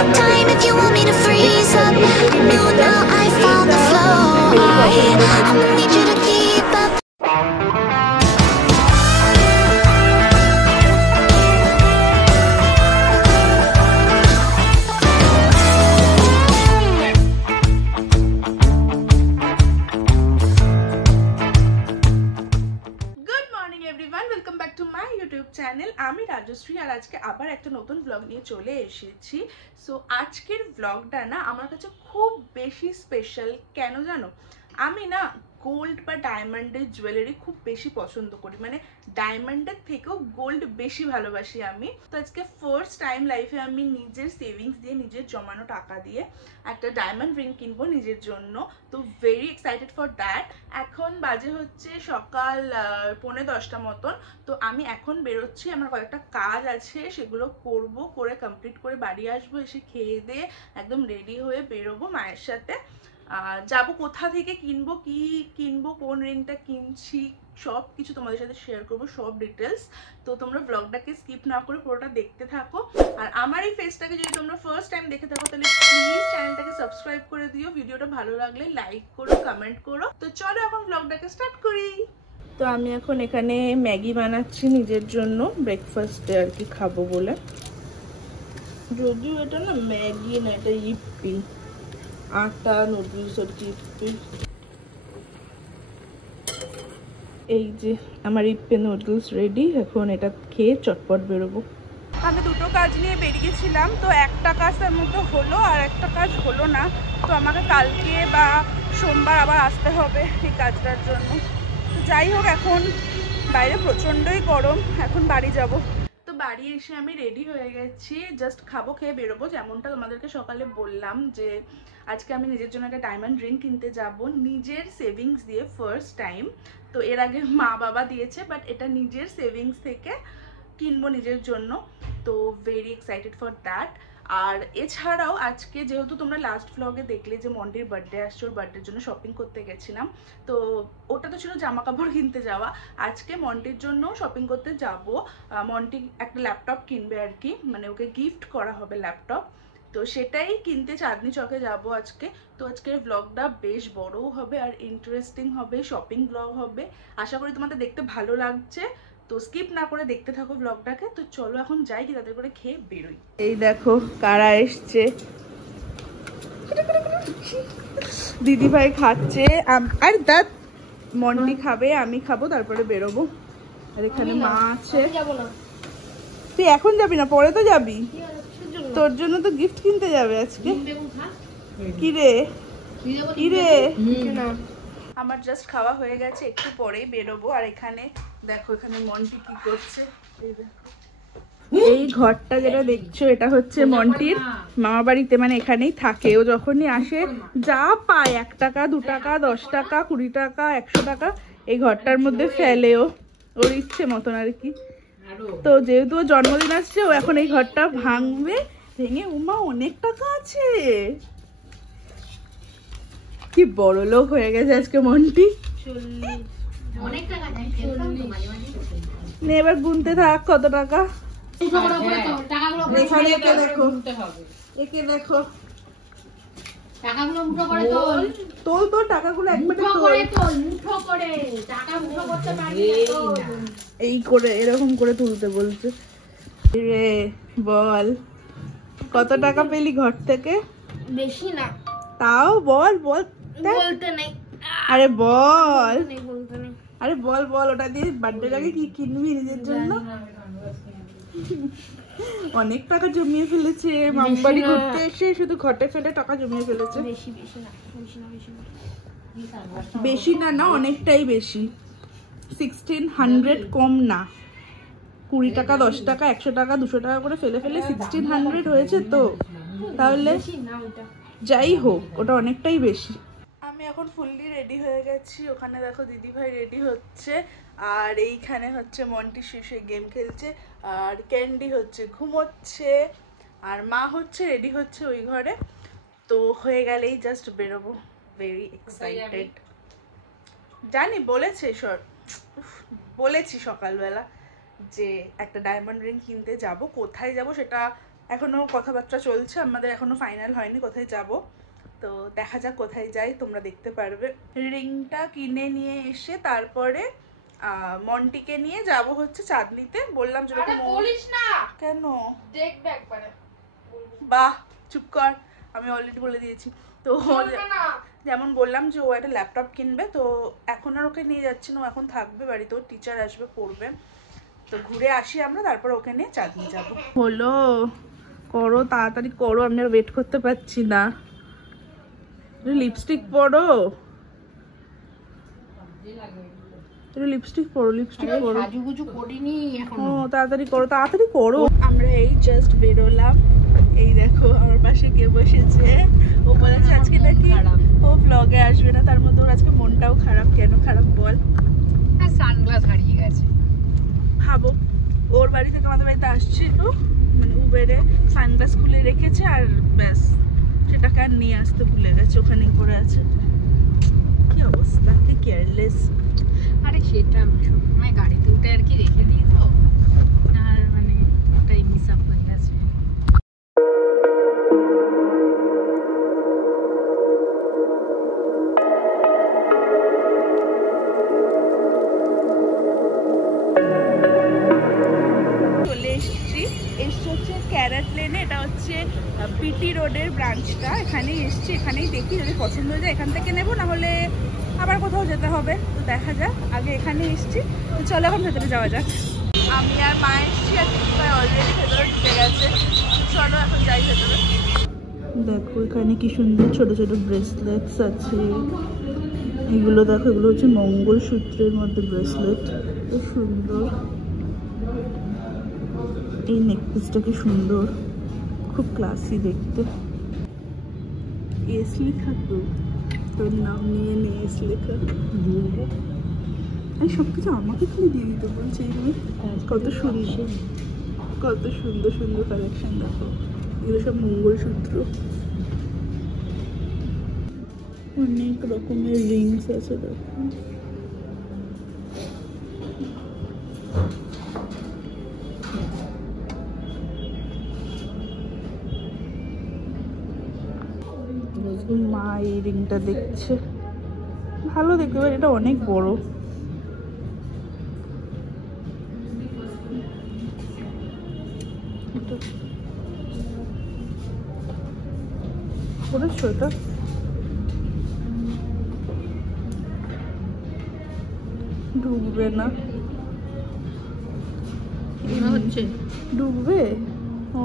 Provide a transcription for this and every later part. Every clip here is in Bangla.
on time if you want me to freeze up. No, now I found the flow. I'ma need you to keep up. Channel আমি রাজশ্রী আর আজকে আবার একটা নতুন ব্লগ নিয়ে চলে এসেছি। সো আজকের ব্লগটা না আমার কাছে খুব বেশি স্পেশাল। কেন জানো? আমি না গোল্ড বা ডায়মন্ডের জুয়েলারি খুব বেশি পছন্দ করি, মানে ডায়মন্ডের থেকেও গোল্ড বেশি ভালোবাসি আমি। তো আজকে ফার্স্ট টাইম লাইফে আমি নিজের সেভিংস দিয়ে, নিজের জমানো টাকা দিয়ে একটা ডায়মন্ড রিং কিনবো নিজের জন্য। তো ভেরি এক্সাইটেড ফর দ্যাট। এখন বাজে হচ্ছে সকাল 9:45 মতন। তো আমি এখন বেরোচ্ছি, আমার কয়েকটা কাজ আছে, সেগুলো করব, করে কমপ্লিট করে বাড়ি আসবো, এসে খেয়ে দিয়ে একদম রেডি হয়ে বেরোবো মায়ের সাথে। যাব কোথা থেকে কিনবো, কি কিনবো, কোন রিংটা কিনছি, সব কিছু তোমাদের সাথে শেয়ার করবো, সব ডিটেলস। তো তোমরা ব্লগটাকে স্কিপ না করে পুরোটা দেখতে থাকো। আর আমার এই ফেসটাকে যদি তোমরা ফার্স্ট টাইম দেখে থাকো তাহলে প্লিজ চ্যানেলটাকে সাবস্ক্রাইব করে দিও। ভিডিওটা ভালো লাগলে লাইক করো, কমেন্ট করো। তো চলো এখন ব্লগটাকে স্টার্ট করি। তো আমি এখন এখানে ম্যাগি বানাচ্ছি নিজের জন্য, ব্রেকফাস্টে আর কি খাবো বলে। যদিও এটা না ম্যাগি না, এটা ইপ্পি, আটা নুডলস আর কি ইপ্পি। এই যে আমার ইপ্পি নুডলস রেডি। এখন এটা খেয়ে চটপট বেরোবো। আমি দুটো কাজ নিয়ে বেরিয়েছিলাম, তো একটা কাজ তার মধ্যে হলো আর একটা কাজ হলো না। তো আমাকে কালকে বা সোমবার আবার আসতে হবে এই কাজটার জন্য। তো যাই হোক, এখন বাইরে প্রচণ্ডই গরম, এখন বাড়ি যাব। তো বাড়ি এসে আমি রেডি হয়ে গেছি, জাস্ট খাবো, খেয়ে বেরোবো। যেমনটা তোমাদেরকে সকালে বললাম যে আজকে আমি নিজের জন্য একটা ডায়মন্ড রিং কিনতে যাব নিজের সেভিংস দিয়ে, ফার্স্ট টাইম। তো এর আগে মা বাবা দিয়েছে, বাট এটা নিজের সেভিংস থেকে কিনবো নিজের জন্য। তো ভেরি এক্সাইটেড ফর দ্যাট। আর এছাড়াও আজকে যেহেতু তোমরা লাস্ট ভ্লগে দেখলে যে মন্টির বার্থডে আসছে, ওর বার্থডের জন্য শপিং করতে গেছিলাম। তো ওটা তো ছিল জামা কাপড় কিনতে যাওয়া, আজকে মন্টির জন্য শপিং করতে যাব। মন্টি একটা ল্যাপটপ কিনবে আর কি, মানে ওকে গিফট করা হবে ল্যাপটপ। তো সেটাই কিনতে চাঁদনি চকে যাব আজকে। তো আজকের ব্লগটা বেশ বড়ও হবে আর ইন্টারেস্টিং হবে, শপিং ব্লগ হবে। আশা করি তোমাদের দেখতে ভালো লাগছে। তো স্কিপ না করে দেখতে থাকো ব্লগটাকে। তো চলো এখন যাই, কি তাদের করে খেয়ে বেরোই। এই দেখো কারা এসছে, দিদি ভাই খাচ্ছে, আর দাঁত মন্টি খাবে, আমি খাবো, তারপরে বেরোবো। আর এখানে মা আছে। তুই এখন যাবি না, পরে তো যাবি। তোর জন্য তো গিফট কিনতে যাবে আজকে। কিরে কিরে, আমার জাস্ট খাওয়া হয়ে গেছে, একটু পরেই বেরোবো। আর এখানে দেখো, এখানে মন্টি কি করছে। এই ঘরটা যেটা দেখছো, এটা হচ্ছে মন্টির মামা বাড়িতে, মানে এখানেই থাকে ও। যখনই আসে যা পায়, 1 টাকা 2 টাকা 10 টাকা 20 টাকা 100 টাকা এই ঘরটার মধ্যে ফেলে ও, ওর ইচ্ছে মতন আর কি। তো যেহেতু ও জন্মদিন আসছে, ও এখন এই ঘরটা ভাঙবে, ভেঙে উমা অনেক টাকা আছে, কি বড় লোক হয়ে গেছে আজকে মন্টি। এবার গুনতে থাক কত টাকা। এখানে একে দেখো, একে দেখো, টাকাগুলো মুঠো করে তোল, তোল তোল টাকাগুলো একবারে তোল, মুঠো করে টাকা মুঠো করতে পারবি না, এই করে এরকম করে তুলতে বলছে। রে বল, কত টাকা পেলি ঘর থেকে? বেশি না, তাও বল বল। বলতে নেই। আরে বল, বলতে নেই। আরে বল বল, ওটা দিয়ে বার্থডে আগে কি কিনবি নিজের জন্য? অনেক টাকা জমিয়ে ফেলেছে মামবাড়ি ঘুরতে এসে, শুধু ঘটে ফেলে টাকা জমিয়ে ফেলেছে। বেশি বেশি না, বেশি না, বেশি না, বেশি না, না অনেকটাই বেশি। 1600 কম না, 20 টাকা 10 টাকা 100 টাকা 200 টাকা করে ফেলে ফেলে 1600 হয়েছে। তো তাহলে যাই হোক, ওটা অনেকটাই বেশি। আমি এখন ফুললি রেডি হয়ে গেছি। ওখানে দেখো দিদি ভাই রেডি হচ্ছে, আর এইখানে হচ্ছে মন্টি শেষে গেম খেলছে, আর ক্যান্ডি হচ্ছে ঘুমোচ্ছে, আর মা হচ্ছে রেডি হচ্ছে ওই ঘরে। তো হয়ে গেলেই জাস্ট বেরোবো, ভেরি এক্সাইটেড। জানি বলেছি সকালবেলা যে একটা ডায়মন্ড রিং কিনতে যাব, কোথায় যাব সেটা এখনো কথাবার্তা চলছে আমাদের, এখনো ফাইনাল হয়নি কোথায় যাব। তো দেখা যাক কোথায় যাই, তোমরা দেখতে পারবে। রিংটা কিনে নিয়ে এসে তারপরে মন্টিকে নিয়ে যাব হচ্ছে চাঁদনিতে। বললাম যেরকম বলিস না কেন, দেখবে একবারে। বাহ চুপ কর, আমি অলরেডি বলে দিয়েছি। তো যেমন বললাম যে ও একটা ল্যাপটপ কিনবে, তো এখন আর ওকে নিয়ে যাচ্ছি না, ও এখন থাকবে বাড়িতে, ওর টিচার আসবে পড়বে। তো ঘুরে আসি আমরা, তারপর ওকে নিয়ে চাঁদনি যাবো। হলো, করো তাড়াতাড়ি করো, আমি আর ওয়েট করতে পারছি না। লিপস্টিক পরো, লিপস্টিক পরো, লিপস্টিক পরো। সাজুগুজু করিনি এখনো। ও তাড়াতাড়ি করো, তাড়াতাড়ি করো। আমরা এই জাস্ট বেরোলাম, এই দেখো আমার পাশে কে বসেছে। ও বলেছে আজকে নাকি ও ব্লগে আসবে না, তার মধ্যে ওর আজকে মনটাও খারাপ। কেন খারাপ বল? আর সানগ্লাস হারিয়ে গেছে। ভাবো, ওর বাড়ি থেকে আমাদের বাড়িতে আসছিল, মানে উবেরে সানগ্লাস খুলে রেখেছে আর ব্যাস, সেটাকে আর নিয়ে আসতে ভুলে গেছে, ওখানেই পড়ে আছে। কি অবস্থা, কি কেয়ারলেস। আরে সেটা আমি সবসময় গাড়িতে উঠে আর কি রেখে দিই, তো আর মানে ওটাই মিস আপ হয়ে গেছে। চলে এসছি হচ্ছে ক্যারাট লেনে, এটা হচ্ছে পিটি রোডের ব্রাঞ্চটা। এখানেই এসছি, এখানেই দেখি যদি পছন্দ হয়ে যায় এখান থেকে নেবো, না হলে আবার কোথাও যেতে হবে, তো দেখা যাক। আগে এখানে এসছি, তো চলো এখন ভেতরে যাওয়া যাক। আমি আর মা এসছি, আর দিদিভাই অলরেডি ভেতরে ঢুকে গেছে। চলো এখন যাই ভেতরে। দেখো এখানে কি সুন্দর ছোট ছোট ব্রেসলেটস আছে, এগুলো দেখো, এগুলো হচ্ছে মঙ্গলসূত্রের মধ্যে ব্রেসলেট, খুব সুন্দর। এই নেকপিসটা কি সুন্দর, খুব ক্লাসি দেখতে। এস লেখা, তো তোর নাম নিয়ে নে এস লেখা। আমি সব কিছু আমাকে খালি দিয়ে দিতে বলছে। কত সুন্দর, কত সুন্দর সুন্দর কালেকশন দেখো, এগুলো সব মঙ্গলসূত্র। অনেক রকমের রিংস আছে দেখো। মা এই রিংটা দেখছে, ভালো দেখতে পারে, এটা অনেক বড়। করেছো এটা? ডুববে না, হচ্ছে ডুববে। ও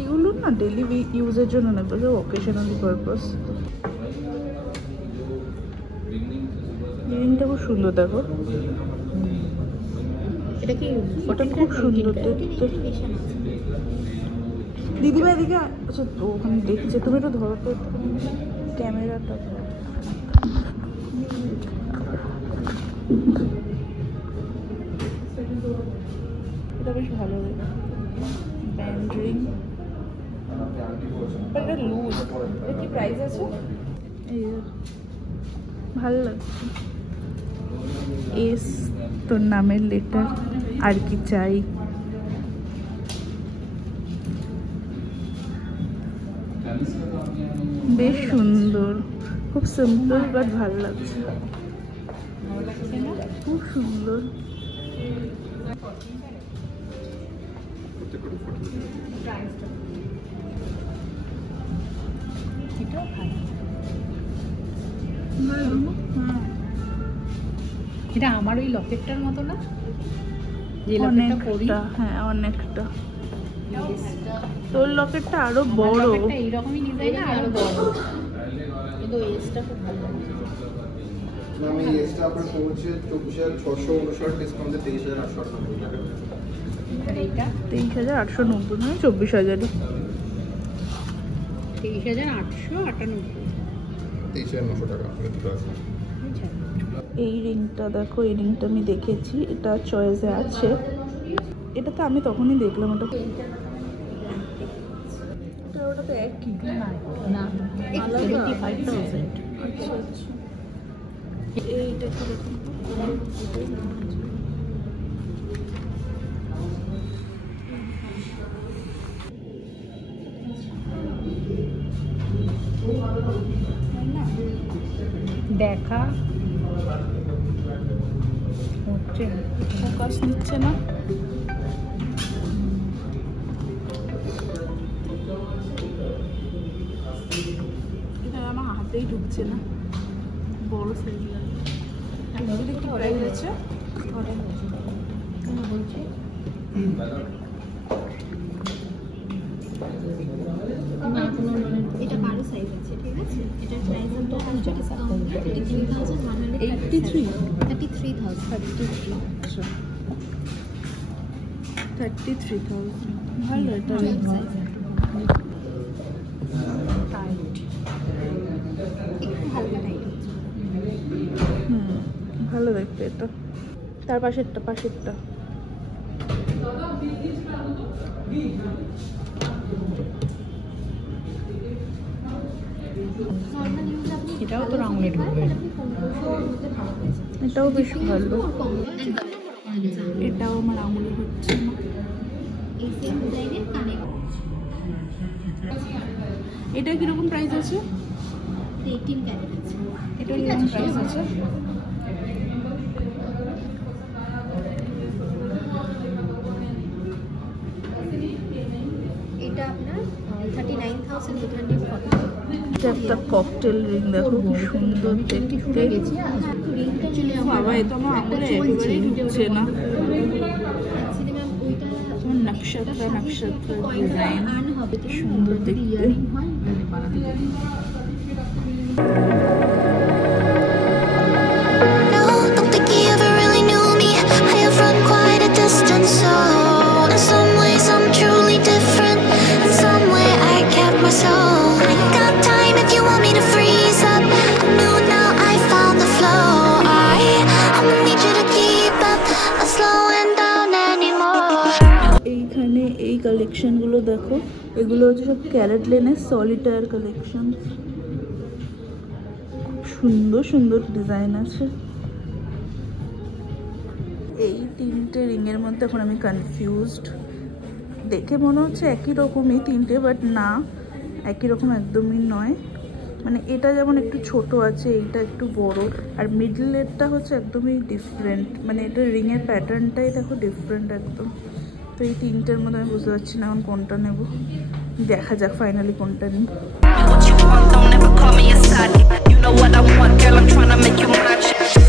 এগুলো না ডেলি ইউজের জন্য না, তো অকেশনালি পারপাস। রিংটা খুব সুন্দর দেখো, এটা কি ওটা খুব সুন্দর দেখতে। দিদিভাই এদিকে, আচ্ছা তো ওখানে দেখছে, তুমি একটু ধরো তো ক্যামেরাটা। এটা বেশ ভালো দেখে, ব্যান্ড রিং, এটা লুজ। এটা কি প্রাইস আছে? এই ভালো লাগছে। এস তোর নামের লেটার, আর কি চাই। বেশ সুন্দর, খুব সিম্পল বাট ভালো লাগছে, খুব সুন্দর। এটা আমার ওই লকেটটার মতো না, যে লকেটটা পরি। হ্যাঁ অনেকটা, তোর লকেটটা আরো বড়, এইরকমই ডিজাইন না, আরো বড়, কিন্তু এসটা খুব ভালো লাগছে। আমি এসটা আপনার পড়ছে 24,659 ডিসকাউন্টে 23,890 টাকা। আর এইটা 23,890 নয় 24,000। 23,898। 23,900 টাকা আপনার দুটো আছে। এই রিংটা দেখো, এই রিংটা আমি দেখেছি, এটা চয়েসে আছে। এটা তো আমি তখনই দেখলাম, ওটা ওটা তো একই না 85,000। আচ্ছা আচ্ছা। এইটা কি দেখুন, দেখা হচ্ছে ফোকাস নিচ্ছে না। এটা আমার হাতেই ঢুকছে না, বড় সাইজ লাগে। কি প্রাইস আছে? বলছি এটা 12 সাইজ আছে, ঠিক আছে? এটার প্রাইস হলো 33,000 ভালো এটা। ভালো দেখতে এটা। তার পাশেরটা এটাও তো রাউন্ডে ঢুকবে। এটাও বেশ ভালো। এটাও আমার আঙুলে হচ্ছে না। এই সেম ডিজাইনের কানে এটা কিরকম প্রাইস আছে? 18 ক্যারেট আছে। এটা কিরকম প্রাইস আছে? এটা আপনার 39,840। একটা ককটেল রিং দেখো কি সুন্দর দেখতে। বাবা, এ তো আমার আঙুলে একেবারেই ঢুকছে না। নকশাত্রা ডিজাইন সুন্দর দেখতে। No, don't think he ever really knew me. I have run quite a distance, so in some ways I'm truly different. In some way I kept my soul. I ain't got time if you want me to freeze up. I know now I found the flow. I'ma need you to keep up, not slowing down anymore. এইখানে এই কালেকশনগুলো দেখো, এগুলো হচ্ছে সব ক্যারেট লেনের সলিটায়ার কালেকশন। সুন্দর সুন্দর ডিজাইন আছে। এই তিনটে রিংয়ের মধ্যে এখন আমি কনফিউজড। দেখে মনে হচ্ছে একই রকমই তিনটে, বাট না, একই রকম একদমই নয়। মানে এটা যেমন একটু ছোট আছে, এইটা একটু বড়, আর মিডলেরটা হচ্ছে একদমই ডিফারেন্ট। মানে এটা রিংয়ের প্যাটার্নটাই দেখো ডিফারেন্ট একদম। তো এই তিনটের মধ্যে আমি বুঝতে পারছি না এখন কোনটা নেব। দেখা যাক ফাইনালি কোনটা নিই। What you want, don't ever call me a side. You know what I want, girl, I'm tryna make you mine.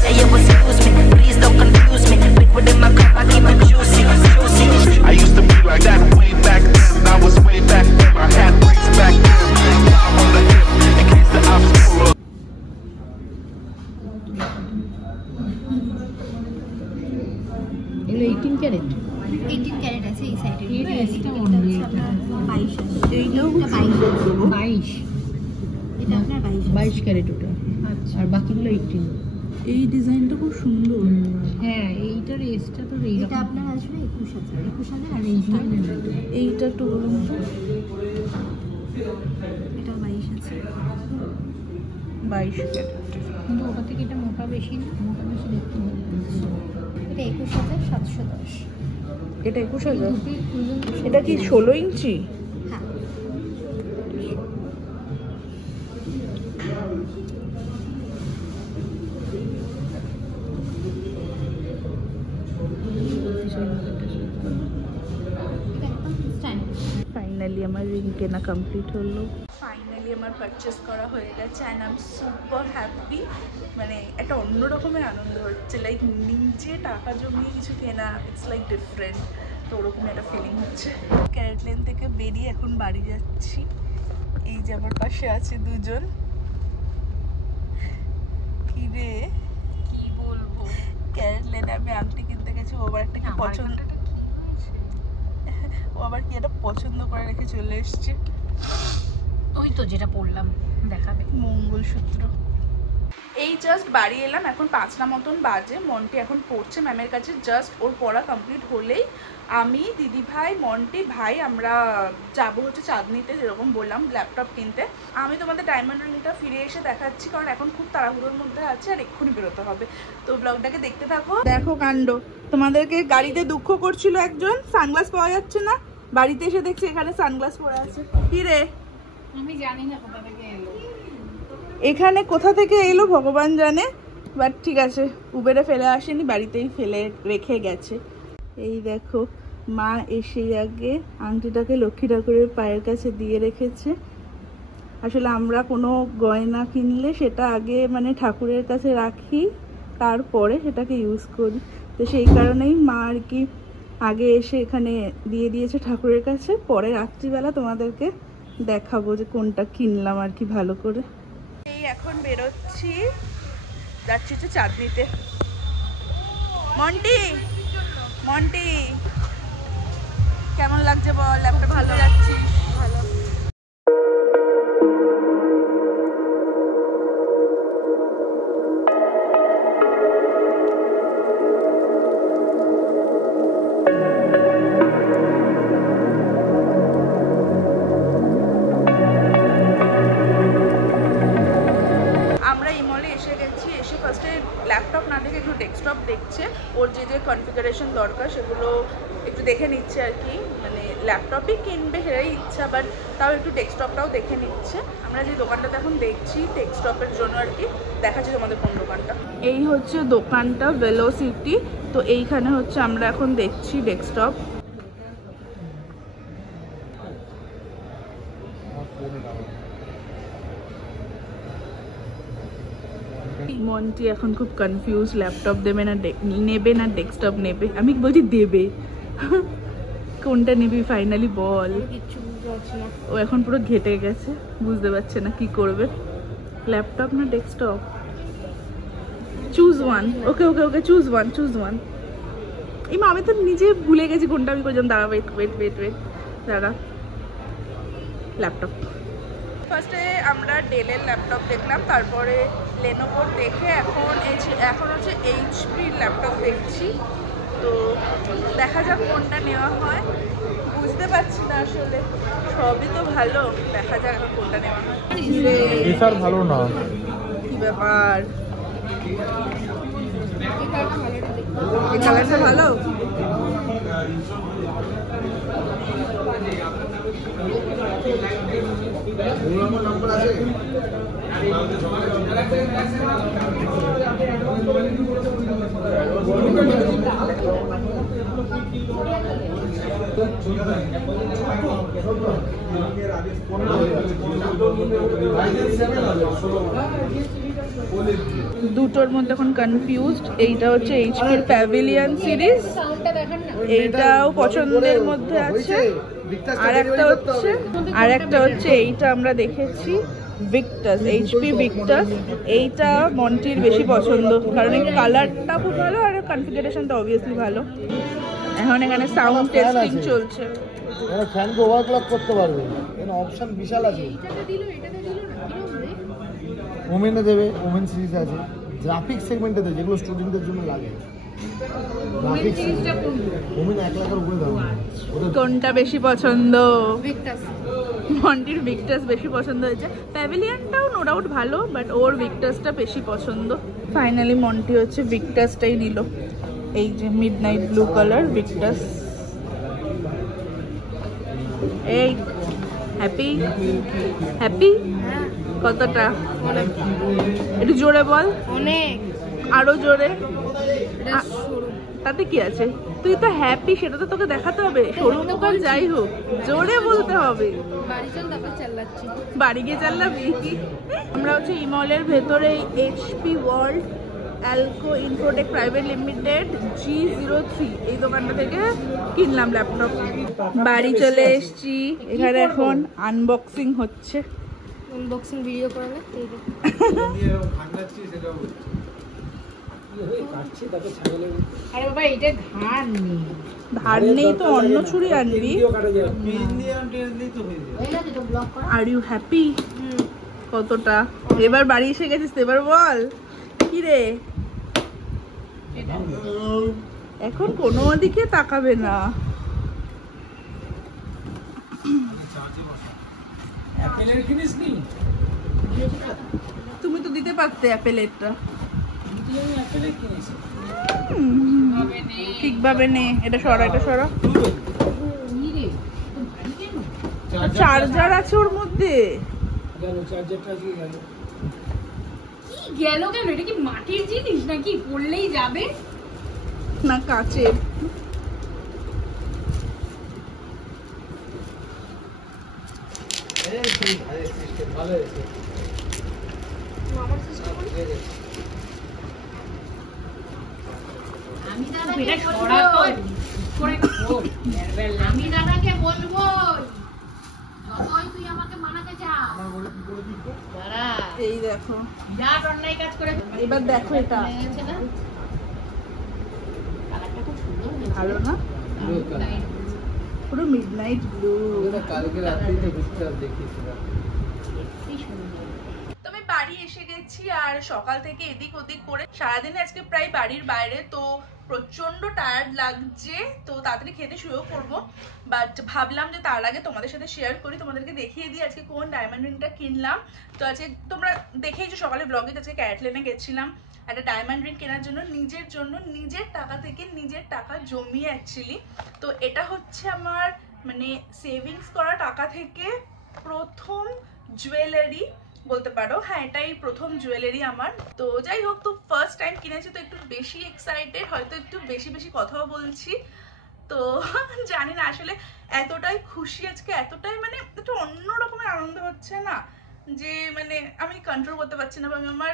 Hey, yo, excuse me, please don't confuse me. Liquid in my cup, I keep it juicy. I used to be like that way back then. I was way back then. I had braids back then. On the hip, in case the obstacle. এগুলো 18 ক্যারেট। 18 ক্যারেট আছে এই সাইডে। এই এটা ড্রেসটা হচ্ছে অন্য আপনার 22 আছে। এইটাও এটা 22 22 এটা আপনার 22 22 ক্যারেট ওটা। আচ্ছা। আর বাকিগুলো 18। এই ডিজাইনটা খুব সুন্দর। হ্যাঁ, এইটার এসটা তো এটা এইরকম। আপনার আসবে 21,000। 21,000 আর এইগুলো এইটা একটু বলুন। এটা 22 আছে। 22 ক্যারেট। কিন্তু ওটা থেকে এটা মোটা বেশি না, মোটা বেশি দেখতে হবে। এটা 21,710। এটা 21,000। এটা কি 16 ইঞ্চি? হ্যাঁ। ফাইনালি আমার রিং কেনা কমপ্লিট হলো। ফাইনালি আমার পারচেস করা হয়ে গেছে and I am super happy. মানে একটা অন্য রকমের আনন্দ হচ্ছে, লাইক নিজে টাকা জমিয়ে কিছু কেনা, ইটস লাইক ডিফারেন্ট। তো ওরকম একটা ফিলিং হচ্ছে। ক্যারেট লেন থেকে বেরিয়ে এখন বাড়ি যাচ্ছি। এই যে আমার পাশে আছে দুজন। কি রে, কি বলবো, ক্যারেট লেনে আমি আংটি কিনতে গেছি, ও আবার একটা কি পছন্দ, ও আবার কি একটা পছন্দ করে রেখে চলে এসছে। ওই তো যেটা পড়লাম, দেখাবে মঙ্গলসূত্র। এই জাস্ট বাড়ি এলাম, এখন 5টা মতন বাজে। মন্টি এখন পড়ছে ম্যামের কাছে। জাস্ট ওর পড়া কমপ্লিট হলেই আমি, দিদি ভাই, মন্টি ভাই আমরা যাবো হচ্ছে চাঁদনিতে, যেরকম বললাম ল্যাপটপ কিনতে। আমি তোমাদের ডায়মন্ড রিংটা ফিরে এসে দেখাচ্ছি, কারণ এখন খুব তাড়াহুড়োর মধ্যে আছে আর এক্ষুনি বেরোতে হবে। তো ব্লগটাকে দেখতে থাকো। দেখো কাণ্ড, তোমাদেরকে গাড়িতে দুঃখ করছিল একজন, সানগ্লাস পাওয়া যাচ্ছে না, বাড়িতে এসে দেখছি এখানে সানগ্লাস পরে আছে। কি রে, আমি জানি না কোথা থেকে এলো। এখানে কোথা থেকে এলো ভগবান জানে, বাট ঠিক আছে, উবেরে ফেলে আসেনি, বাড়িতেই ফেলে রেখে গেছে। এই দেখো মা এসে আগে আংটিটাকে লক্ষ্মী ঠাকুরের পায়ের কাছে দিয়ে রেখেছে। আসলে আমরা কোনো গয়না কিনলে সেটা আগে মানে ঠাকুরের কাছে রাখি, তারপরে সেটাকে ইউজ করি। তো সেই কারণেই মা আর কি আগে এসে এখানে দিয়ে দিয়েছে ঠাকুরের কাছে। পরে রাত্রিবেলা তোমাদেরকে দেখাবো যে কোনটা কিনলাম আর কি ভালো করে। এই এখন বেরোচ্ছি, যাচ্ছি তো চাঁদনিতে। মন্টি মন্টি কেমন লাগছে বল? ল্যাপটপ ভালো যাচ্ছিস? ভালো। ল্যাপটপ না দেখে একটু ডেস্কটপ দেখছে, ওর যে যে কনফিগারেশন দরকার সেগুলো একটু দেখে নিচ্ছে আর কি। মানে ল্যাপটপই কিনবে সেটাই ইচ্ছা, বাট তাও একটু ডেস্কটপটাও দেখে নিচ্ছে। আমরা যে দোকানটাতে এখন দেখছি ডেস্কটপের জন্য আর কি, দেখাচ্ছি তোমাদের কোন দোকানটা। এই হচ্ছে দোকানটা ভেলোসিটি। তো এইখানে হচ্ছে আমরা এখন দেখছি ডেস্কটপ। মন্টি এখন খুব কনফিউজ, ল্যাপটপ দেবে না নেবে না ডেস্কটপ নেবে। আমি বলছি দেবে, কোনটা নিবি ফাইনালি বল। ও এখন পুরো ঘেটে গেছে, বুঝতে পারছে না কি করবে, ল্যাপটপ না desktop. Choose one. Okay okay okay choose one, choose one. এই মা আমি তো নিজে ভুলে গেছি কোনটা আমি করছিলাম। দাঁড়া, ওয়েট ওয়েট ওয়েট ওয়েট, দাঁড়া। ল্যাপটপ ফার্স্টে আমরা ডেলের ল্যাপটপ দেখলাম, তারপরে লেনোভোর দেখে এখন হচ্ছে এইচপির ল্যাপটপ দেখছি। তো দেখা যাক কোনটা নেওয়া হয়, বুঝতে পারছি না আসলে, সবই তো ভালো, দেখা যাক এখন কোনটা নেওয়া হয়। এসার ভালো না, কি ব্যাপার? এই কালারটা ভালো। নাম্বার আছে দুটোর মধ্যে এখন কনফিউজড। এইটা হচ্ছে এইচপির প্যাভিলিয়ন সিরিজ, এইটাও পছন্দের মধ্যে আছে। আর একটা হচ্ছে এইটা আমরা দেখেছি ভিক্টাস, এইচপি ভিক্টাস। এইটা মন্টির বেশি পছন্দ, কারণ এই কালারটা খুব ভালো আর কনফিগারেশনটা অবভিয়াসলি ভালো। এখন এখানে সাউন্ড টেস্টিং চলছে। ফ্যানকে ওভারক্লক করতে পারবে, এখানে অপশন বিশাল আছে। ওমেনে দেবে, ওমেন সিরিজ আছে, গ্রাফিক্স সেগমেন্টে দেবে যেগুলো স্টুডেন্টদের জন্য লাগে। গ্রাফিক্স ওমেন 1 লাখের উপরে দাম। কোনটা বেশি পছন্দ? ভিক্টাস। মন্টির ভিক্টাস বেশি পছন্দ হয়েছে। প্যাভিলিয়নটাও নো ডাউট ভালো, বাট ওর ভিক্টাসটা বেশি পছন্দ। ফাইনালি মন্টি হচ্ছে ভিক্টাসটাই নিল। এই যে মিডনাইট ব্লু কালার ভিক্টাস। এই হ্যাপি হ্যাপি কতটা? একটু জোরে বল। অনেক, আরো জোরে। তাতে কি আছে, তুই তো হ্যাপি, সেটা তো তোকে দেখাতে হবে। শোরুম দোকান যাই হোক, জোরে বলতে হবে। বাড়ি গিয়ে চাল্লাবি। আমরা হচ্ছে ইমলের ভেতরে HP world অ্যালকো Infotech private limited G03 এই দোকানটা থেকে কিনলাম ল্যাপটপ। বাড়ি চলে এসছি, এখানে এখন আনবক্সিং হচ্ছে। আনবক্সিং ভিডিও করালে আরে বাবা এটা ধার নেই, ধার নেই তো অন্য ছুরি আনবি। Are you happy? কতটা? এবার বাড়ি এসে গেছিস তো, এবার বল কি রে। এখন কোনো দিকে তাকাবে না। তুমি তো দিতে পারতে অ্যাপেলেরটা। ঠিকভাবে নে, এটা সরা, এটা সরা। চার্জার আছে ওর মধ্যে। গেল কেন? এটা কি মাটির জিনিস নাকি পড়লেই যাবে? না কাচের। আমি দাদাকে বলবো তুই আমাকে মানাতে চাস। এই দেখো বিরাট অন্যায় কাজ করে। এবার দেখো এটা ভালো না, পুরো মিডনাইট ব্লু। তবে বাড়ি এসে গেছি আর সকাল থেকে এদিক ওদিক করে সারাদিনে আজকে প্রায় বাড়ির বাইরে, তো প্রচন্ড টায়ার্ড লাগছে, তো তাড়াতাড়ি খেতে শুরু করবো। বাট ভাবলাম যে তার আগে তোমাদের সাথে শেয়ার করি, তোমাদেরকে দেখিয়ে দিই আজকে কোন ডায়মন্ড রিংটা কিনলাম। তো আজকে তোমরা দেখেইছো সকালে ব্লগে, আজকে ক্যাটলেনে গেছিলাম একটা ডায়মন্ড রিং কেনার জন্য, নিজের টাকা থেকে, নিজের টাকা জমিয়ে অ্যাকচুয়ালি। তো এটা হচ্ছে আমার মানে সেভিংস করা টাকা থেকে প্রথম জুয়েলারি বলতে পারো। হ্যাঁ, এটাই প্রথম জুয়েলারি আমার। তো যাই হোক, তো ফার্স্ট টাইম কিনেছি, তো একটু বেশি এক্সাইটেড, হয়তো একটু বেশি কথাও বলছি। তো জানি না আসলে এতটাই খুশি আজকে, এতটাই মানে একটু অন্য রকমের আনন্দ হচ্ছে না, যে মানে আমি কন্ট্রোল করতে পারছি না, বা আমি আমার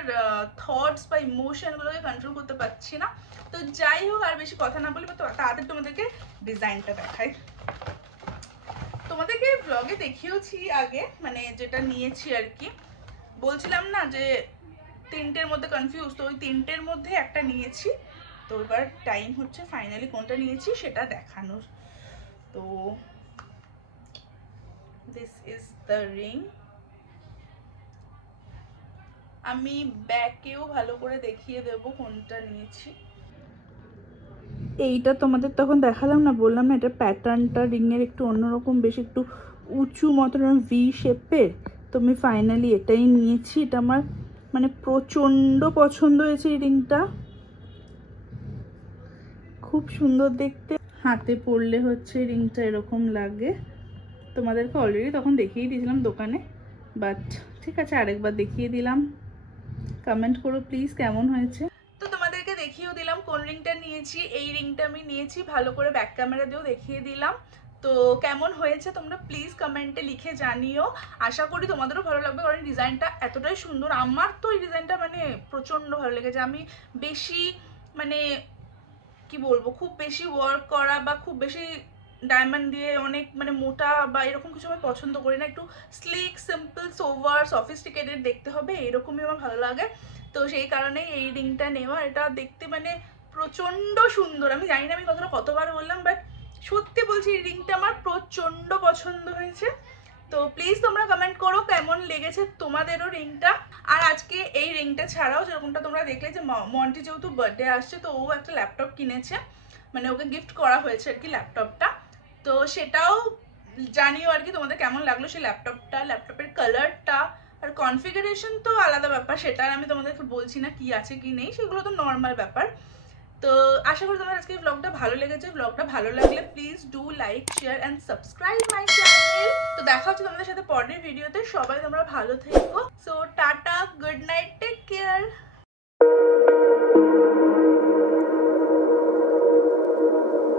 থটস বা ইমোশনগুলোকে কন্ট্রোল করতে পারছি না। তো যাই হোক, আর বেশি কথা না বলি, তাড়াতাড়ি তোমাদেরকে ডিজাইনটা দেখাই। তোমাদেরকে ব্লগে দেখিয়েছি আগে, মানে যেটা নিয়েছি আর কি, বলছিলাম না যে তিনটের মধ্যে কনফিউজ, তো ওই তিনটের মধ্যে একটা নিয়েছি। তো এবার টাইম হচ্ছে ফাইনালি কোনটা নিয়েছি সেটা দেখানোর। তো দিস ইজ দ্য রিং। আমি ব্যাকেও ভালো করে দেখিয়ে দেব কোনটা নিয়েছি। এইটা তোমাদের তখন দেখালাম না, বললাম না এটা প্যাটার্নটা রিংয়ের একটু অন্যরকম, বেশ একটু উঁচু মতন ভি শেপের। তো আমি ফাইনালি এটাই নিয়েছি। এটা আমার মানে প্রচণ্ড পছন্দ হয়েছে এই রিংটা, খুব সুন্দর দেখতে। হাতে পরলে হচ্ছে রিংটা এরকম লাগে, তোমাদেরকে অলরেডি তখন দেখিয়ে দিয়েছিলাম দোকানে, বাট ঠিক আছে আরেকবার দেখিয়ে দিলাম। কমেন্ট করো প্লিজ কেমন হয়েছে। তো তোমাদেরকে দেখিয়েও দিলাম কোন রিংটা নিয়েছি। এই রিংটা আমি নিয়েছি, ভালো করে ব্যাক ক্যামেরা দিয়েও দেখিয়ে দিলাম। তো কেমন হয়েছে তোমরা প্লিজ কমেন্টে লিখে জানিও। আশা করি তোমাদেরও ভালো লাগবে, কারণ ডিজাইনটা এতটাই সুন্দর। আমার তো এই ডিজাইনটা মানে প্রচণ্ড ভালো লেগেছে। আমি বেশি মানে কি বলবো, খুব বেশি ওয়ার্ক করা বা খুব বেশি ডায়মন্ড দিয়ে অনেক মানে মোটা বা এরকম কিছু আমি পছন্দ করি না। একটু স্লিক, সিম্পল, সোভার, সফিস্টিকেটেড দেখতে হবে, এরকমই আমার ভালো লাগে। তো সেই কারণেই এই রিংটা নেওয়া। এটা দেখতে মানে প্রচণ্ড সুন্দর। আমি জানি না আমি কথাটা কতবার বললাম, বাট সত্যি বলছি এই রিংটা আমার প্রচণ্ড পছন্দ হয়েছে। তো প্লিজ তোমরা কমেন্ট করো কেমন লেগেছে তোমাদেরও রিংটা। আর আজকে এই রিংটা ছাড়াও যেরকমটা তোমরা দেখলে যে মন্টি যেহেতু বার্থডে আসছে, তো ও একটা ল্যাপটপ কিনেছে, মানে ওকে গিফট করা হয়েছে আর কি ল্যাপটপটা। তো সেটাও জানিও আর কি তোমাদের কেমন লাগলো সেই ল্যাপটপটা, ল্যাপটপের কালারটা আর কনফিগারেশন তো আলাদা ব্যাপার, সেটা আমি তোমাদের বলছি না কি আছে কি নেই, সেগুলো তো নর্মাল ব্যাপার। তো আশা করি তোমার আজকে ব্লগটা ভালো লেগেছে। ব্লগটা ভালো লাগলে please do like, share and subscribe my channel. তো দেখা হচ্ছে তোমাদের সাথে পরের ভিডিওতে। সবাই তোমরা ভালো থেকো। So tata, good night.